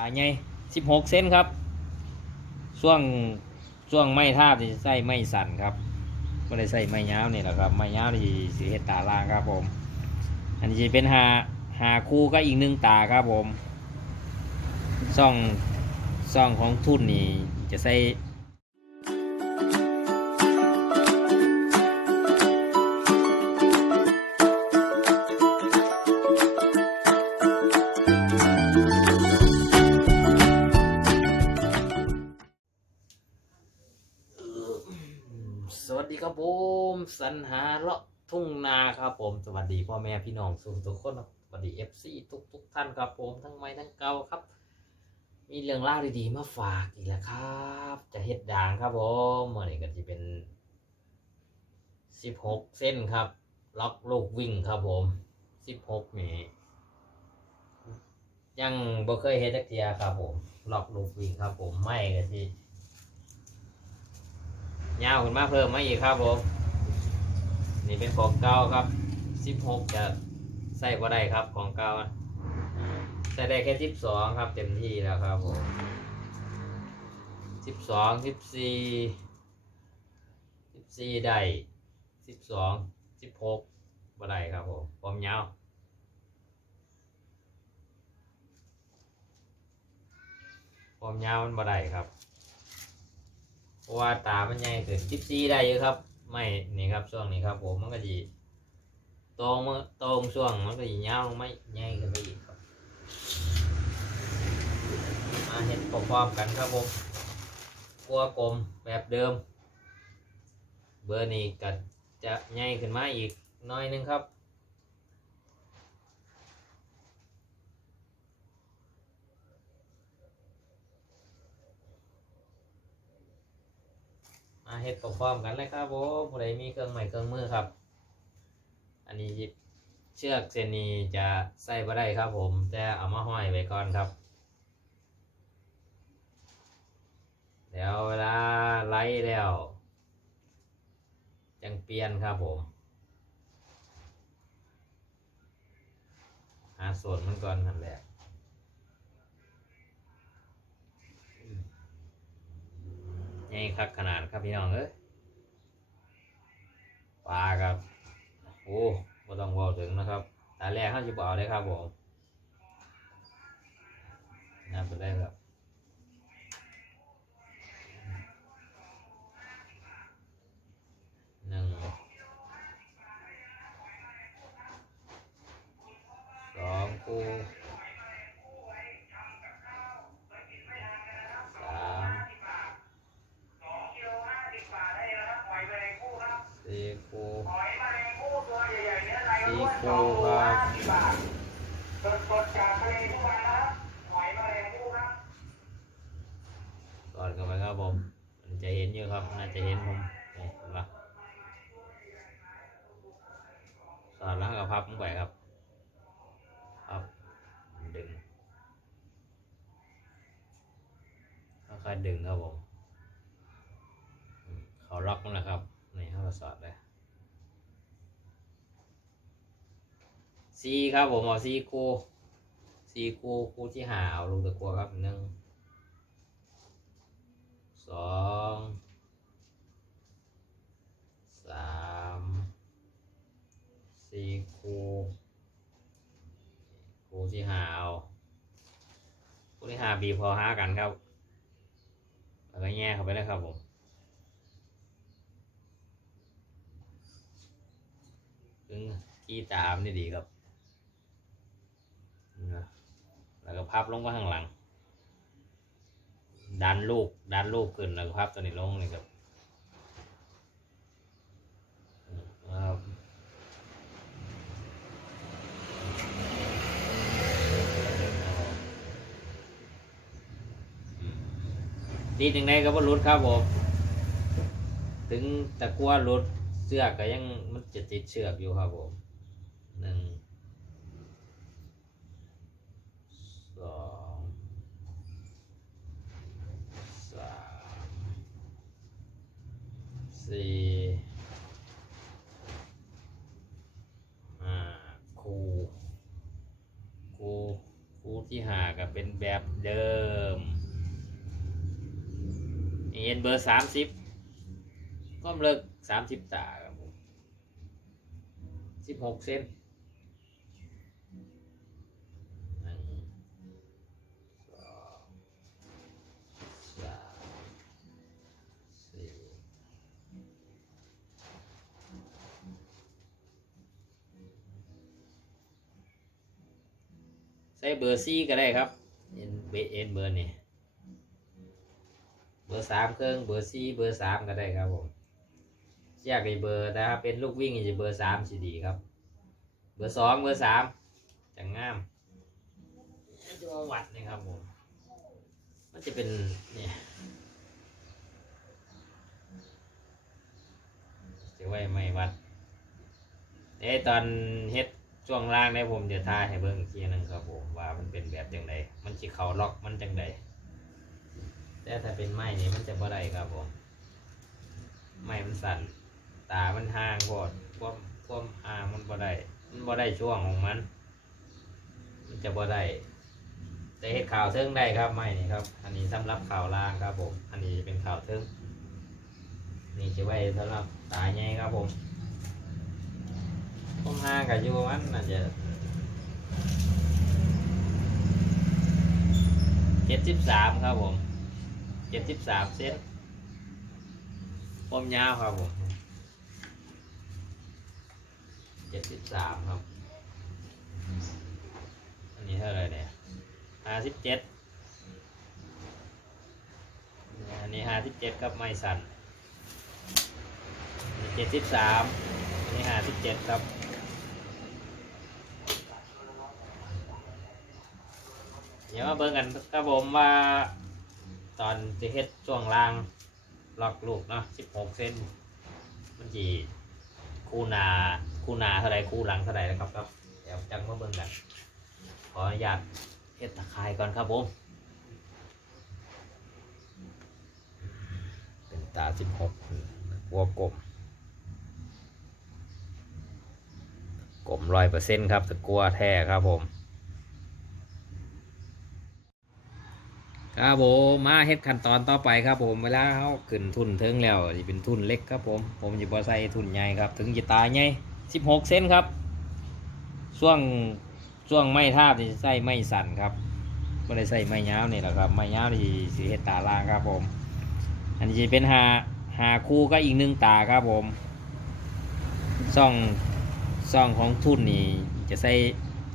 าใหญ่สิบหกเซนครับช่วงช่วงไม้ทาบที่ใส่ไม้สั่นครับไม่ได้ใส่ไม้ยาวนี่แหละครับไม้ยาวที่สีเห็ดตาล่างครับผม อันนี้จะเป็นหาหาคู่ก็อีกหนึ่งตาครับผมซ่องซ่องของทุนนี่จะใส่ สันหาเลาะทุ่งนาครับผมสวัสดีพ่อแม่พี่น้องสุทุกคนครับสวัสดีเอฟซีทุกทุกท่านครับผมทั้งใหม่ทั้งเก่าครับ มีเรื่องเล่าดีๆมาฝากอีกแล้วครับ จะเฮ็ดด่างครับผมวันนี้ก็จะเป็นสิบหกเส้นครับ ล็อกลูกวิ่งครับผมสิบหกนี่ยังบ่เคยเฮ็ดจักเทียครับผมล็อกลูกวิ่งครับผมไม่ก็ที่ยาวขึ้นมาเพิ่มมาอีกครับผม นี่เป็นของเก่าครับสิบหกจะใส่บ่ได้ครับของเก่าอะใส่ได้แค่สิบสองครับ เต็มที่แล้วครับผมสิบสองสิบสี่สิบสี่ได้สิบสองสิบหกบ่ได้ครับผมความยาวความยาวมันบ่ได้ครับเพราะว่าตามันใหญ่เกินจิบซีได้เยอะครับ ไม่นี่ครับช่วงนี้ครับผมมันก็จะตรงมือตรงช่วงมันก็จะยาวลงไม่ใหญ่ขึ้นไปอีกครับมาเห็นพร้อมๆกันครับผมกลัวกลมแบบเดิม เบอร์นี้ก็จะใหญ่ขึ้นมาอีกน้อยนึงครับ มาเฮ็ดพร้อมกันเลยครับผมผู้ใดมีเครื่องใหม่เครื่องมือครับ อันนี้เชือกเส้นนี้จะใส่บ่ได้ครับผมแต่เอามาห้อยไว้ก่อนครับ แล้วเวลาไล่แล้วจังเปลี่ยนครับผมหาส่วนมันก่อนนั่นแหละ ใหญ่ ครับขนาดครับพี่น้องเอ้ยปลาครับโอ้ไม่ต้องว่าถึงนะครับตาแรกห้าสิบอาเลยครับผมน่าไปได้ครับ น่าจะเห็นผมนี่เห็นปะสอดแล้วก็พับลงไปครับพับดึงค่อยๆดึงครับผมเขาล็อกมันแหละครับนี่เขาสอดเลยซีครับผมเอาซีคูซีคูคูที่หาเอาลูกตะกัวครับหนึ่งสอง สามสี่คูคูที่หาเอาคูที่หาบีพอห้ากันครับ แล้วก็แย่เข้าไปเลยครับผมถึงที่ตามนี่ดีครับ แล้วก็พับลงมาข้างหลัง ดันลูก ดันลูกขึ้นแล้วก็พับตัวนี้ลงนี่ครับ ดีถึงไหนก็ว่ารุดครับผม ถึงตะกัวรุดเสื้อกก็ยังมันจะติดเชือกอยู่ครับผมหนึ่งสองสามสี่ห้าคูคูคูที่หากับเป็นแบบเดิม นี่เอ็นเบอร์สามสิบก็เลิกสามสิบตาครับผมสิบหกเซนหนึ่งสองสามสี่ใส่เบอร์ซี่ก็ได้ครับเอ็นเบเอ็นเบอร์นี่เบ อร์สามเครื่องเบอร์ซี่เบอร์สามก็ได้ครับผมอยากได้เบอร์นะครับเป็นลูกวิ่งจะเบอร์สามสิดีครับ เบอร์สองเบอร์สามจะงงามมันจะมาวัดนี่ครับผมมันจะเป็นเนี่ยจะไว้ไม่วัดเอ้ตอนเฮ็ดช่วงล่างเนี่ยผมจะทายให้เบิ่งอีกทีหนึงครับผมว่ามันเป็นแบบจังไดมันสิเขาล็อกมันจังได แต่ถ้าเป็นไม้เนี่ยมันจะบ่ได้ครับผมไม้มันสั่นตามันห่างโพดความความห่างมันบ่ได้มันบ่ได้ช่วงของมัน มันจะบ่ได้แต่เฮ็ดข่าวเทิงได้ครับไม้นี่ครับ อันนี้สำหรับข่าวล่างครับผม อันนี้เป็นข่าวเทิงนี่จะไว้สำหรับตาใหญ่ครับผมผมห่างกับยูมันน่าจะเจ็ดสิบสามครับผม เจ็ดสิบสามเซนผมยาวครับผมเจ็ดสิบสามครับ อันนี้เท่าไรเนี่ยห้าสิบเจ็ดอันนี้ห้าสิบเจ็ดครับไม่สั่นเจ็ดสิบสามอันนี้ห้าสิบเจ็ดครับเดี๋ยวมาเบิ่งกันครับผมว่า ตอนจะเฮ็ดช่วงล่างหลอกลูกเนาะ16เซนมันจีคู่นาคู่นาเท่าไรคู่หลังเท่าไรนะครับครับเดี๋ยวจังมาเบิ่งกันขออนุญาตเฮ็ดตะไคร้ก่อนครับผมเป็นตา16วัวกลมกลมร้อยเปอร์เซ็นต์ครับตะกัวแท้ครับผม ครับผมมาเฮ็ดขั้นตอนต่อไปครับผมเวลาเขาขึ้นทุนเทิงแล้วจะเป็นทุนเล็กครับผมผมจะบ่ใส่ทุนใหญ่ครับ ถึงจะตายใหญ่สิบหกเซนครับช่วงช่วงไม้ทาบนี่ใส่ไม้สั่นครับไม่ได้ใส่ไม้ยาวนี่แหละครับไม้ยาวนี่สีเฮ็ดตาล่างครับผม อันนี้จะเป็นหาหาคู่ก็อีกหนึ่งตาครับผมซ่องซ่องของทุนนี่จะใส่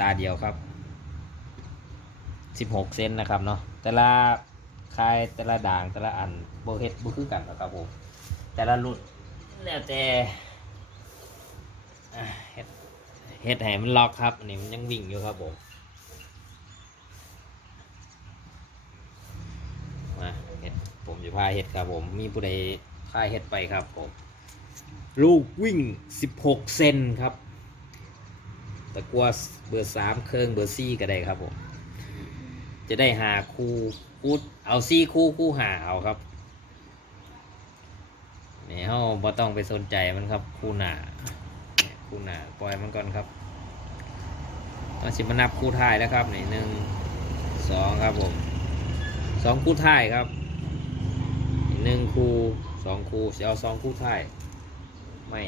ตาเดียวครับ16เซนนะครับเนาะ แต่ละคายแต่ละด่างแต่ละอันโบเฮ็ดบ่คือกันนะครับผมแต่ละรุ่นแล้วแต่เฮ็ดเฮ็ดให้มันล็อกครับอันนี้มันยังวิ่งอยู่ครับผมมาเฮ็ดผมจะพาเฮ็ดครับผมมีผู้ใดพาเฮ็ดไปครับผมลูกวิ่ง 16 เซนครับ ตะกัวเบอร์3เครื่องเบอร์4ก็ได้ครับผม จะได้หาคู่คู่เอาซี่คู่คู่หาเอาครับนี่เขาบ่ต้องไปสนใจมันครับ คู่หนาคู่หนาปล่อยมันก่อนครับตอนสิมานับคู่ท้ายแล้วครับนี่หนึ่งสองครับผมสองคู่ท้ายครับหนึ่งคู่สองคู่จะเอาสองคู่ท้ายไม่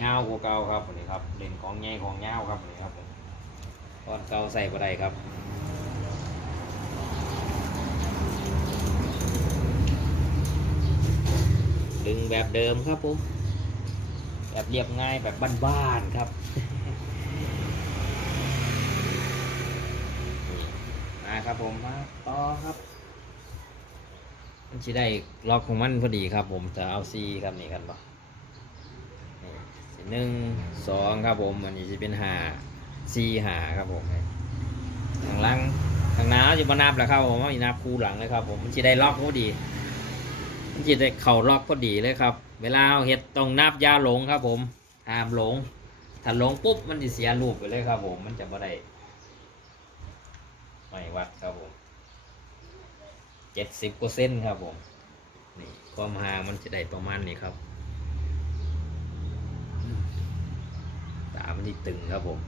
ยาวกว่าเก่าครับนี่ครับเล่นของใหญ่ของยาครับนี่ครับผมตอนเก่าใส่บ่ได้ครับ ดึงแบบเดิมครับผมแบบเรียบง่ายแบบบ้านๆครับมาครับผมมาต่อครับ มันจะได้ล็อกของมันพอดีครับ ผมจะเอาซีครับนี่กันปะหนึ่งสองครับผมอันนี้จะเป็นหาซีหาครับผมทางหลังทางหน้าจะมานับแล้วครับผมว่าอีนับคูหลังเลยครับผมมันจะได้ล็อกพอดี จะได้เข่าล็อกพอดีเลยครับ เวลาเอาเห็ดต้องนับยาหลงครับ ผมห้ามหลง ถ้าหลงปุ๊บมันจะเสียรูปไปเลยครับ ผมมันจะบ่ได้ไม่วัดครับผมเจ็ดสิบเปอร์เซ็นต์ครับผมนี่ความหามันจะได้ประมาณนี้ครับตามันที่ตึงครับผม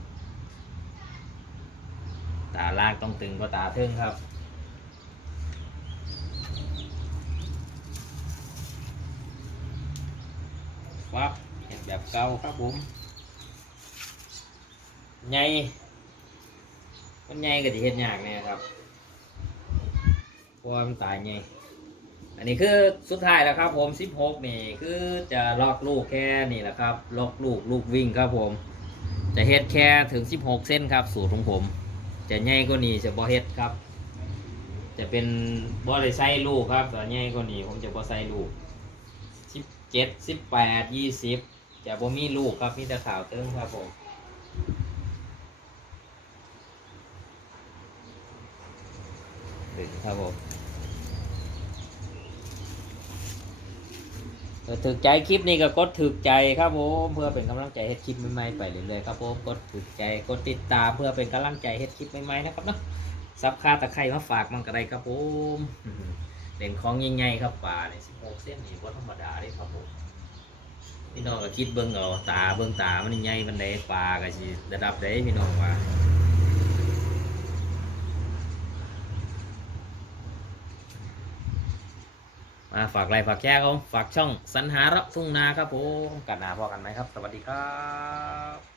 ตตาล่างต้องตึงกว่าตาเทิงครับ ฟับเห็นแบบเก่าครับผมใหญ่มันใหญ่ก็จะเห็นยากเนี่ยครับเพราะว่ามันตายใหญ่อันนี้คือสุดท้ายแล้วครับ ผม16นี่คือจะล็อกลูกแค่นี่แหละครับล็อกลูกลูกวิ่งครับผม จะเฮ็ดแค่ถึง16เส้นครับ สูตรของผม จะใหญ่กว่านี้จะบ่เฮ็ดครับ จะเป็นบ่ได้ใส่ลูกครับแต่ใหญ่กว่านี้ผมจะบ่ใส่ลูก 17 18 20จะบ่มีลูกครับมีแต่ขาวเติ้งครับผมดึงครับผมถ้าถึกใจคลิปนี้ก็กดถึกใจครับผมเพื่อเป็นกำลังใจเฮ็ดคลิปใหม่ๆไปเรื่อยๆครับผมกดถึกใจกดติดตามเพื่อเป็นกำลังใจเฮ็ดคลิปใหม่ๆนะครับเนาะซับค่าตะไคร้มาฝากมันก็ได้ครับผม เล่นของใหญ่ๆครับป่าใน16เส้นนี่บ่ธรรมดาเลยครับผมพี่น้องก็คิดเบิ่งเอาตาเบิ่งตามันใหญ่มันได้ปลาก็สิระดับใดพี่น้องว่ามาฝากไลค์ฝากแชร์ครับผมฝากช่องสรรหาราะทุ่งนาครับผมกันหนาพอกันไหมครับ สวัสดีครับ